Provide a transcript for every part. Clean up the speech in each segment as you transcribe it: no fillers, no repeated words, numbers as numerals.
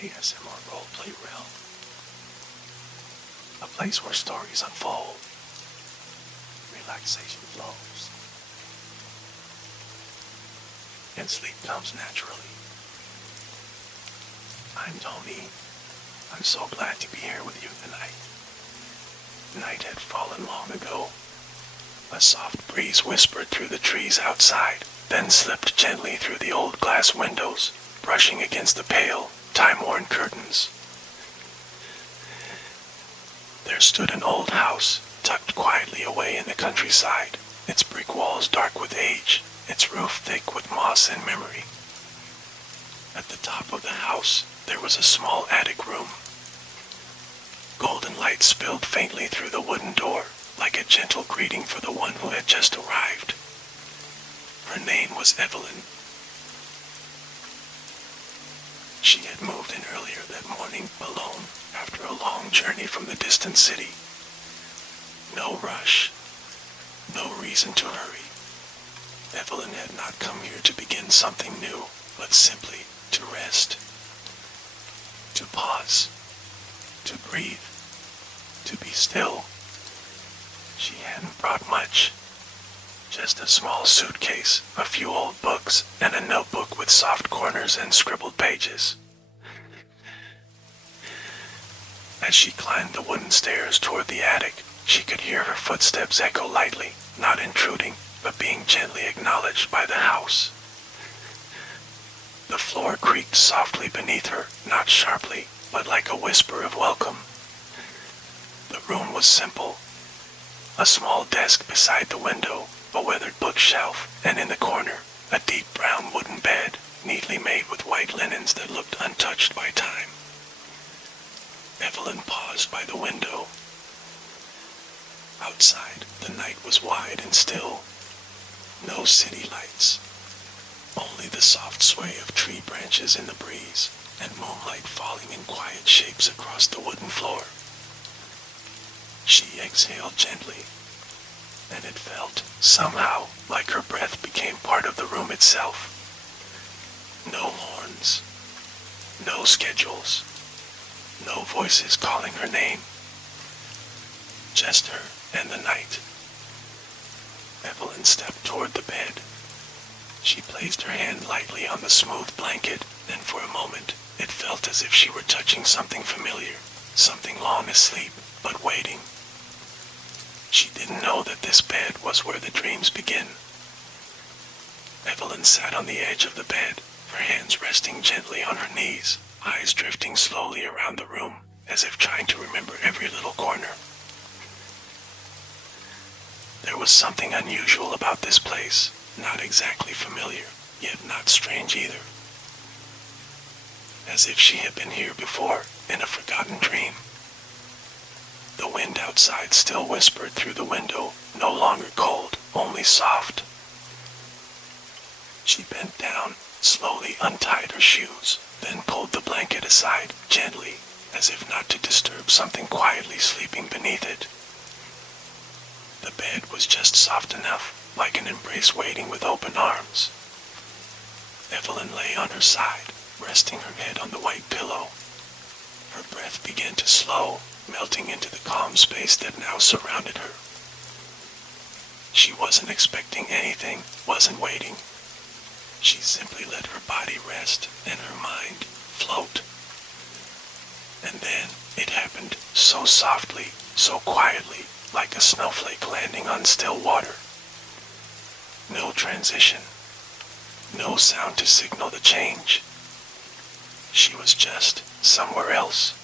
ASMR Roleplay Realm, a place where stories unfold, relaxation flows, and sleep comes naturally. I'm Tony. I'm so glad to be here with you tonight. Night had fallen long ago. A soft breeze whispered through the trees outside, then slipped gently through the old glass windows, brushing against the pale, time-worn curtains. There stood an old house, tucked quietly away in the countryside, its brick walls dark with age, its roof thick with moss and memory. At the top of the house, there was a small attic room. Golden light spilled faintly through the wooden door, like a gentle greeting for the one who had just arrived. Her name was Evelyn. She had moved in earlier that morning alone after a long journey from the distant city. No rush, no reason to hurry. Evelyn had not come here to begin something new, but simply to rest, to pause, to breathe, to be still. She hadn't brought much. Just a small suitcase, a few old books, and a notebook with soft corners and scribbled pages. As she climbed the wooden stairs toward the attic, she could hear her footsteps echo lightly, not intruding, but being gently acknowledged by the house. The floor creaked softly beneath her, not sharply, but like a whisper of welcome. The room was simple. A small desk beside the window, a weathered bookshelf, and in the corner, a deep brown wooden bed, neatly made with white linens that looked untouched by time. Evelyn paused by the window. Outside, the night was wide and still. No city lights. Only the soft sway of tree branches in the breeze, and moonlight falling in quiet shapes across the wooden floor. She exhaled gently, and it felt, somehow, like her breath became part of the room itself. No horns, no schedules, no voices calling her name. Just her and the night. Evelyn stepped toward the bed. She placed her hand lightly on the smooth blanket, and for a moment, it felt as if she were touching something familiar, something long asleep, but waiting. She didn't know that this bed was where the dreams begin. Evelyn sat on the edge of the bed, her hands resting gently on her knees, eyes drifting slowly around the room, as if trying to remember every little corner. There was something unusual about this place, not exactly familiar, yet not strange either. As if she had been here before, in a forgotten dream. The wind outside still whispered through the window, no longer cold, only soft. She bent down, slowly untied her shoes, then pulled the blanket aside, gently, as if not to disturb something quietly sleeping beneath it. The bed was just soft enough, like an embrace waiting with open arms. Evelyn lay on her side, resting her head on the white pillow. Her breath began to slow, melting into the calm space that now surrounded her. She wasn't expecting anything, wasn't waiting. She simply let her body rest and her mind float. And then it happened, so softly, so quietly, like a snowflake landing on still water. No transition, no sound to signal the change. She was just somewhere else.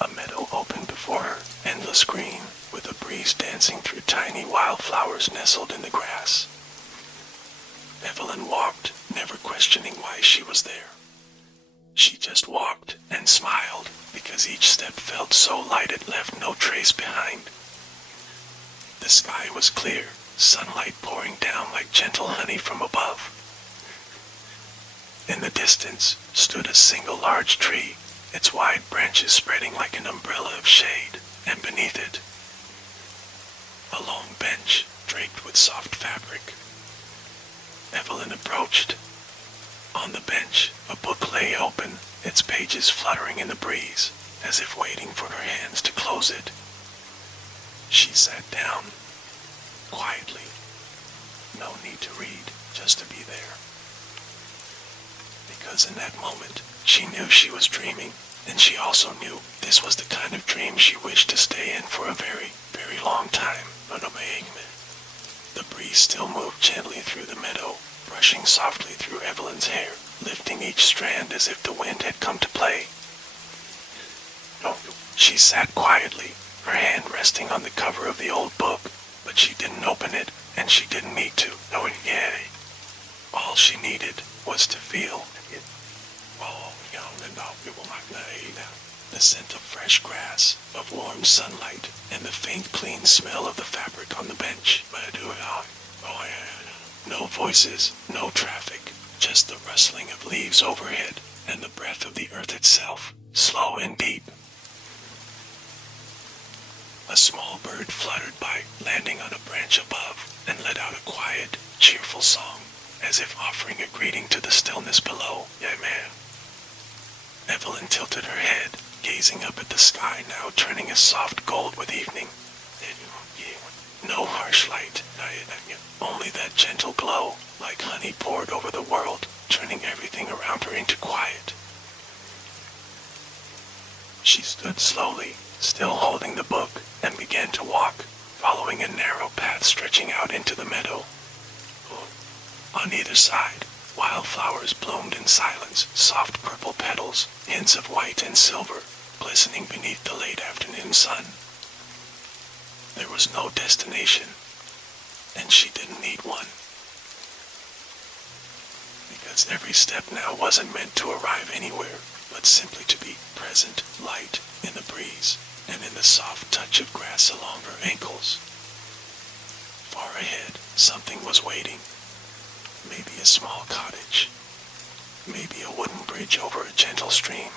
A meadow opened before her, endless green, with a breeze dancing through tiny wildflowers nestled in the grass. Evelyn walked, never questioning why she was there. She just walked and smiled, because each step felt so light it left no trace behind. The sky was clear, sunlight pouring down like gentle honey from above. In the distance stood a single large tree, its wide branches spreading like an umbrella of shade, and beneath it, a long bench draped with soft fabric. Evelyn approached. On On the bench, a book lay open, its pages fluttering in the breeze, as if waiting for her hands to close it. She sat down, quietly. No need to read, just to be there. Because in that moment, she knew she was dreaming, and she also knew this was the kind of dream she wished to stay in for a very, very long time. The breeze still moved gently through the meadow, brushing softly through Evelyn's hair, lifting each strand as if the wind had come to play. She sat quietly, her hand resting on the cover of the old book, but she didn't open it, and she didn't need to. All she needed was to feel the scent of fresh grass, of warm sunlight, and the faint, clean smell of the fabric on the bench. No voices, no traffic, just the rustling of leaves overhead, and the breath of the earth itself, slow and deep. A small bird fluttered by, landing on a branch above, and let out a quiet, cheerful song, as if offering a greeting to the stillness below. Evelyn tilted her head, gazing up at the sky now turning a soft gold with evening. No harsh light, only that gentle glow, like honey poured over the world, turning everything around her into quiet. She stood slowly, still holding the book, and began to walk, following a narrow path stretching out into the meadow. On either side, wildflowers bloomed in silence, soft purple petals, hints of white and silver, glistening beneath the late afternoon sun. There was no destination, and she didn't need one. Because every step now wasn't meant to arrive anywhere, but simply to be present, light in the breeze, and in the soft touch of grass along her ankles. Far ahead, something was waiting. Maybe a small cottage. Maybe a wooden bridge over a gentle stream.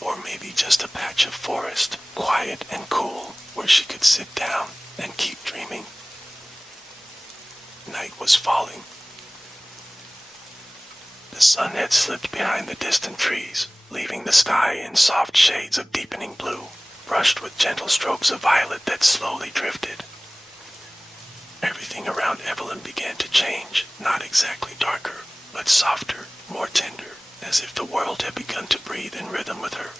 Or maybe just a patch of forest, quiet and cool, where she could sit down and keep dreaming. Night was falling. The sun had slipped behind the distant trees, leaving the sky in soft shades of deepening blue, brushed with gentle strokes of violet that slowly drifted. Everything around Evelyn began to change, not exactly darker, but softer, more tender, as if the world had begun to breathe in rhythm with her.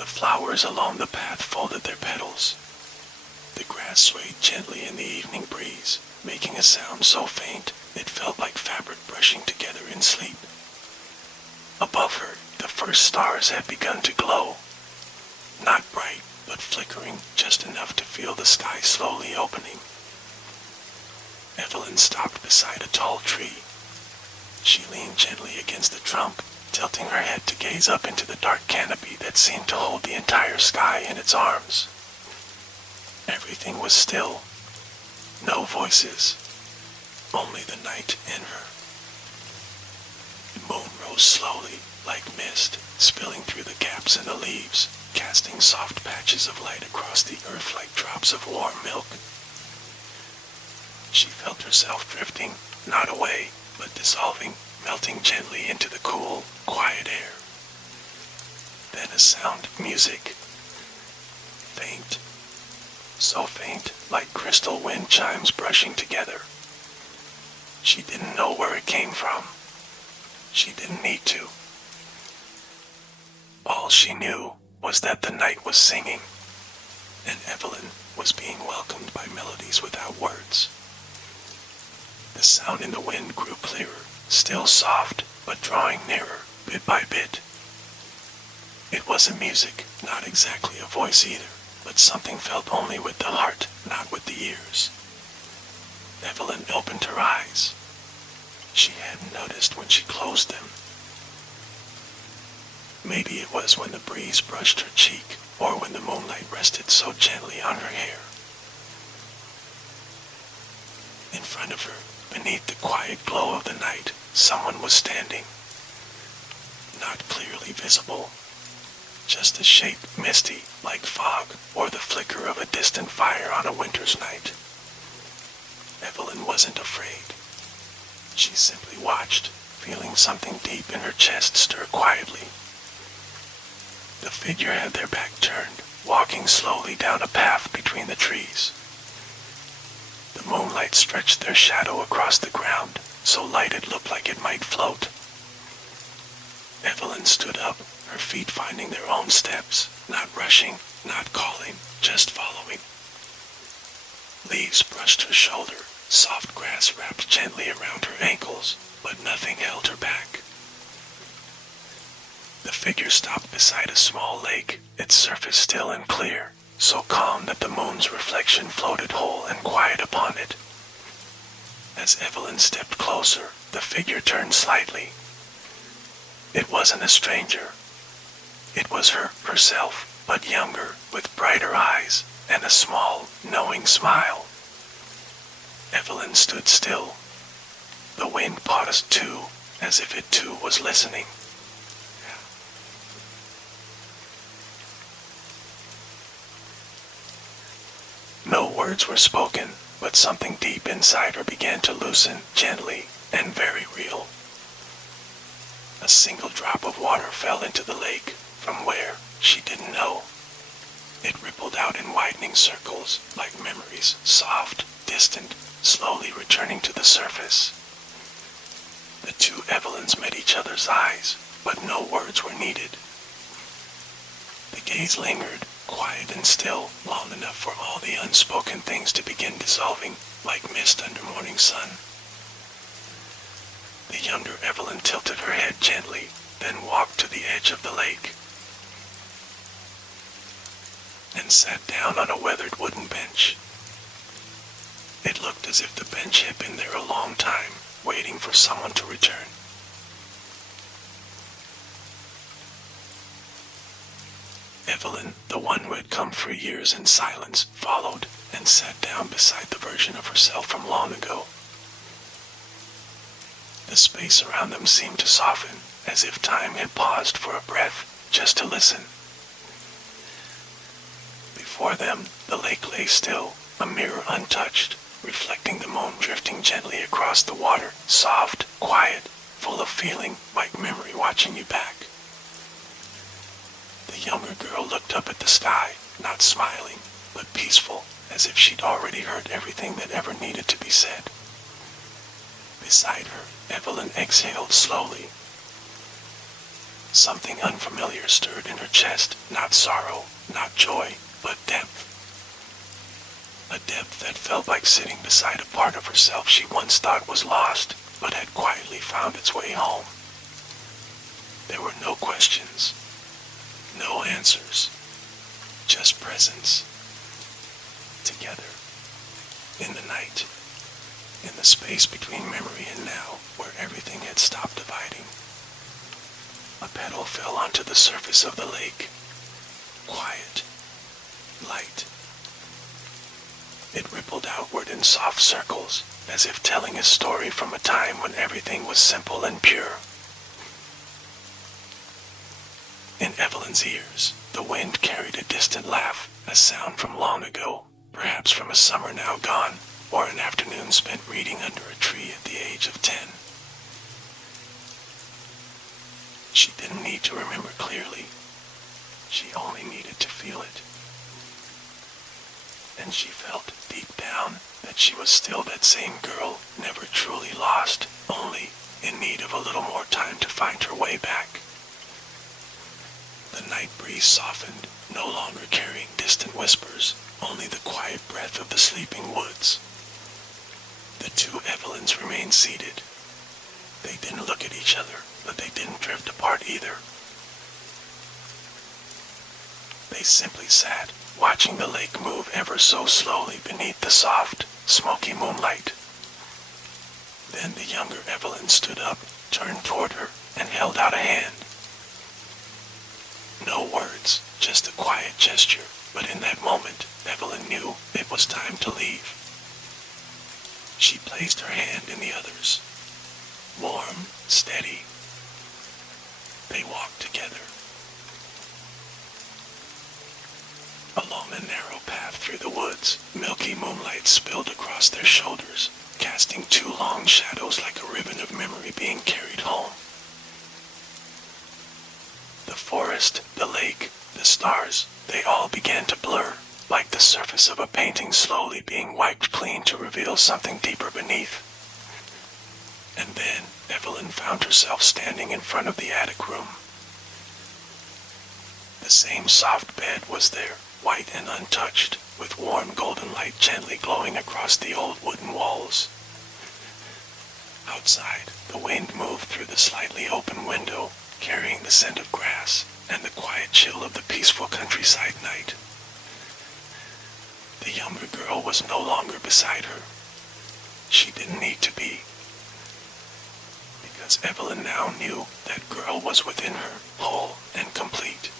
The flowers along the path folded their petals. The grass swayed gently in the evening breeze, making a sound so faint it felt like fabric brushing together in sleep. Above her, the first stars had begun to glow. Not bright, but flickering just enough to feel the sky slowly opening. Evelyn stopped beside a tall tree. She leaned gently against the trunk, tilting her head to gaze up into the dark canopy that seemed to hold the entire sky in its arms. Everything was still. No voices. Only the night in her. The moon rose slowly, like mist, spilling through the gaps in the leaves, casting soft patches of light across the earth like drops of warm milk. She felt herself drifting, not away, but dissolving, melting gently into the cool, quiet air. Then a sound of music. Faint. So faint, like crystal wind chimes brushing together. She didn't know where it came from. She didn't need to. All she knew was that the night was singing, and Evelyn was being welcomed by melodies without words. The sound in the wind grew clearer, still soft, but drawing nearer, bit by bit. It wasn't music, not exactly a voice either, but something felt only with the heart, not with the ears. Evelyn opened her eyes. She hadn't noticed when she closed them. Maybe it was when the breeze brushed her cheek, or when the moonlight rested so gently on her hair. In front of her, beneath the quiet glow of the night, someone was standing. Not clearly visible. Just a shape misty, like fog, or the flicker of a distant fire on a winter's night. Evelyn wasn't afraid. She simply watched, feeling something deep in her chest stir quietly. The figure had their back turned, walking slowly down a path between the trees. The moonlight stretched their shadow across the ground, so light it looked like it might float. Evelyn stood up, her feet finding their own steps, not rushing, not calling, just following. Leaves brushed her shoulder, soft grass wrapped gently around her ankles, but nothing held her back. The figure stopped beside a small lake, its surface still and clear, so calm that the moon's reflection floated whole and quiet upon it. As Evelyn stepped closer, the figure turned slightly. It wasn't a stranger. It was herself, but younger, with brighter eyes and a small, knowing smile. Evelyn stood still. The wind paused too, as if it too was listening. No words were spoken, but something deep inside her began to loosen, gently and very real. A single drop of water fell into the lake, from where, she didn't know. It rippled out in widening circles, like memories, soft, distant, slowly returning to the surface. The two Evelyns met each other's eyes, but no words were needed. The gaze lingered, quiet and still, long enough for all the unspoken things to begin dissolving, like mist under morning sun. The younger Evelyn tilted her head gently, then walked to the edge of the lake, and sat down on a weathered wooden bench. It looked as if the bench had been there a long time, waiting for someone to return. Evelyn, the one who had come for years in silence, followed and sat down beside the version of herself from long ago. The space around them seemed to soften, as if time had paused for a breath, just to listen. Before them, the lake lay still, a mirror untouched, reflecting the moon drifting gently across the water, soft, quiet, full of feeling, like memory watching you back. The younger girl looked up at the sky, not smiling, but peaceful, as if she'd already heard everything that ever needed to be said. Beside her, Evelyn exhaled slowly. Something unfamiliar stirred in her chest, not sorrow, not joy, but depth. A depth that felt like sitting beside a part of herself she once thought was lost, but had quietly found its way home. There were no questions, no answers, just presence. Together, in the night, in the space between memory and now, where everything had stopped dividing. A petal fell onto the surface of the lake. Quiet. Light. It rippled outward in soft circles, as if telling a story from a time when everything was simple and pure. In Evelyn's ears, the wind carried a distant laugh, a sound from long ago, perhaps from a summer now gone, or an afternoon spent reading under a tree at the age of 10. She didn't need to remember clearly. She only needed to feel it. And she felt, deep down, that she was still that same girl, never truly lost, only in need of a little more time to find her way back. The night breeze softened, no longer carrying distant whispers, only the quiet breath of the sleeping woods. The two Evelyns remained seated. They didn't look at each other, but they didn't drift apart either. They simply sat, watching the lake move ever so slowly beneath the soft, smoky moonlight. Then the younger Evelyn stood up, turned toward her, and held out a hand. No words, just a quiet gesture, but in that moment, Evelyn knew it was time to leave. She placed her hand in the other's. Warm, steady. They walked together. Along a narrow path through the woods, milky moonlight spilled across their shoulders, casting two long shadows like a ribbon the stars, they all began to blur, like the surface of a painting slowly being wiped clean to reveal something deeper beneath. And then, Evelyn found herself standing in front of the attic room. The same soft bed was there, white and untouched, with warm golden light gently glowing across the old wooden walls. Outside, the wind moved through the slightly open window, carrying the scent of grass and the quiet chill of the peaceful countryside night. The younger girl was no longer beside her. She didn't need to be, because Evelyn now knew that girl was within her, whole and complete.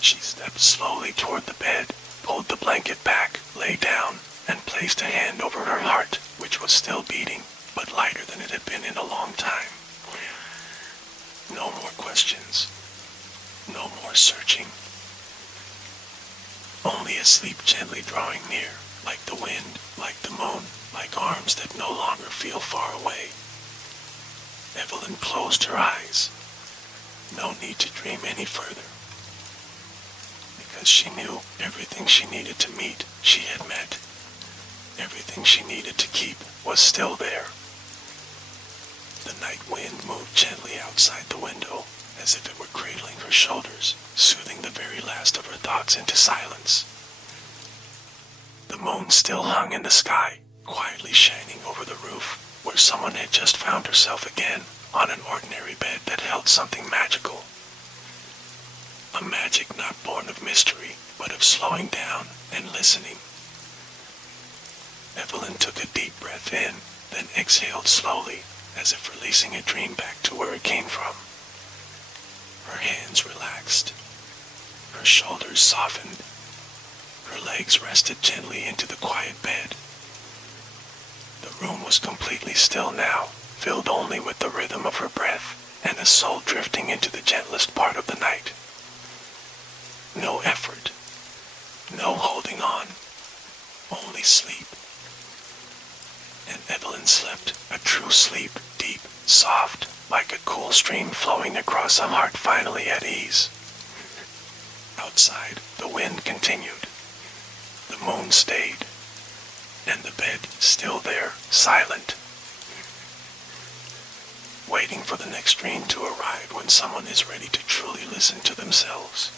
She stepped slowly toward the bed, pulled the blanket back, lay down, and placed a hand over her heart, which was still beating, but lighter than it had been in a long time. No more questions. No more searching. Only a sleep gently drawing near, like the wind, like the moon, like arms that no longer feel far away. Evelyn closed her eyes. No need to dream any further. Because she knew everything she needed to meet, she had met. Everything she needed to keep was still there. The night wind moved gently outside the window, as if it were cradling her shoulders, soothing the very last of her thoughts into silence. The moon still hung in the sky, quietly shining over the roof, where someone had just found herself again on an ordinary bed that held something magical. A magic not born of mystery, but of slowing down and listening. Evelyn took a deep breath in, then exhaled slowly, as if releasing a dream back to where it came from. Her hands relaxed. Her shoulders softened. Her legs rested gently into the quiet bed. The room was completely still now, filled only with the rhythm of her breath and a soul drifting into the gentlest part of the night. No effort. No holding on. Only sleep. And Evelyn slept a true sleep, deep, soft, like a cool stream flowing across a heart finally at ease. Outside, the wind continued. The moon stayed, and the bed still there, silent, waiting for the next dream to arrive when someone is ready to truly listen to themselves.